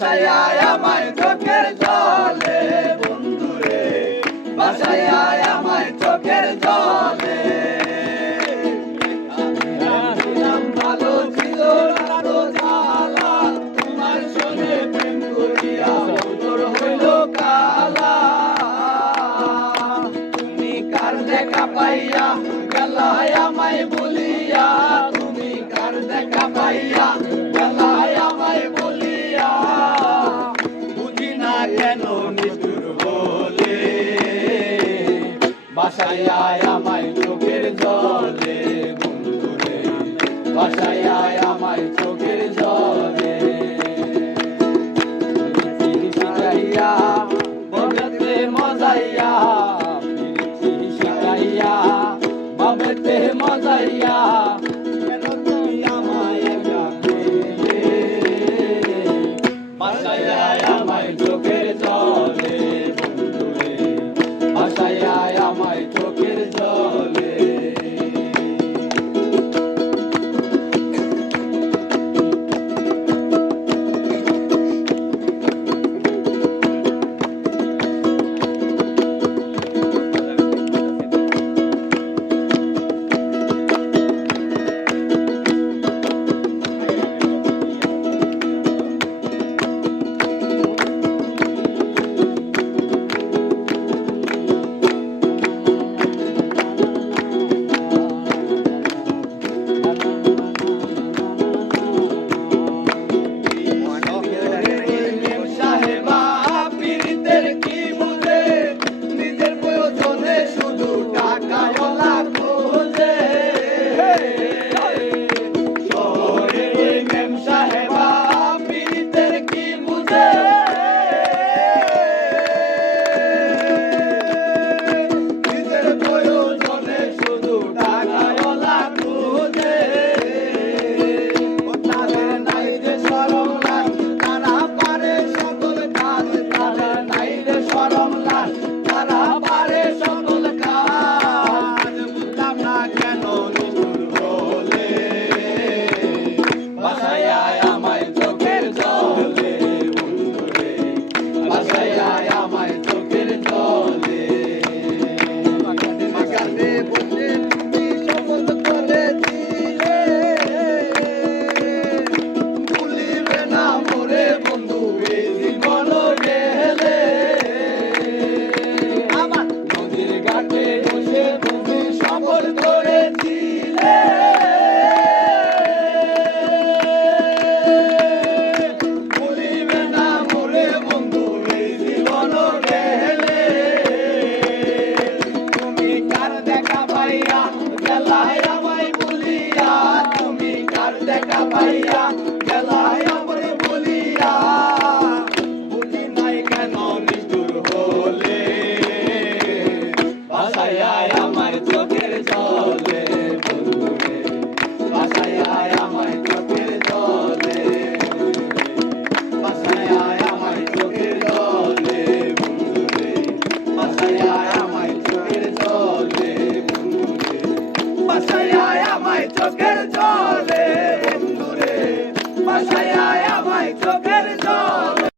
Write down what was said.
বাসায় আমায় চোখের জলে বন্ধুরে, বাসায় আমায় চোখের জলে। ভালো ছিল রাত জ্বালা, তোমার সঙ্গে প্রেম করিয়া তোর হইল কালা। তুমি কার দেখা পাইয়া গেলায় আমায় বলিয়া, তুমি কার দেখা পাইয়া গেলায় আমায় বলিয়া। বুঝি না কেন নিষ্ঠুর বলে, বাসায় আমায় চোখের জলে বন্ধুরে, বাসায় আমায় চোখের জলে। শিখাইয়া ববেতে মজাইয়া, শিখাইয়া ববেতে মজাইয়া, কেন তুমি আমায় একা পেলে, বাসায় আমায় চোখের জলে বন্ধুরে, বাসায় আমায় চোখের জলে। দেখা পাইয়া গেলায় আমায় বলিয়া, বুঝি নাই কেন নিষ্ঠুর হলে, বাসায় আমায় চোখের জলে বন্ধুরে, বাসায় আমায় চোখের জলে, বাসায় আমায় চোখের জলে বন্ধুরে, বাসায় আমায় চোখের জলে বন্ধুরে, বাসায় আমায় চোখের জলে।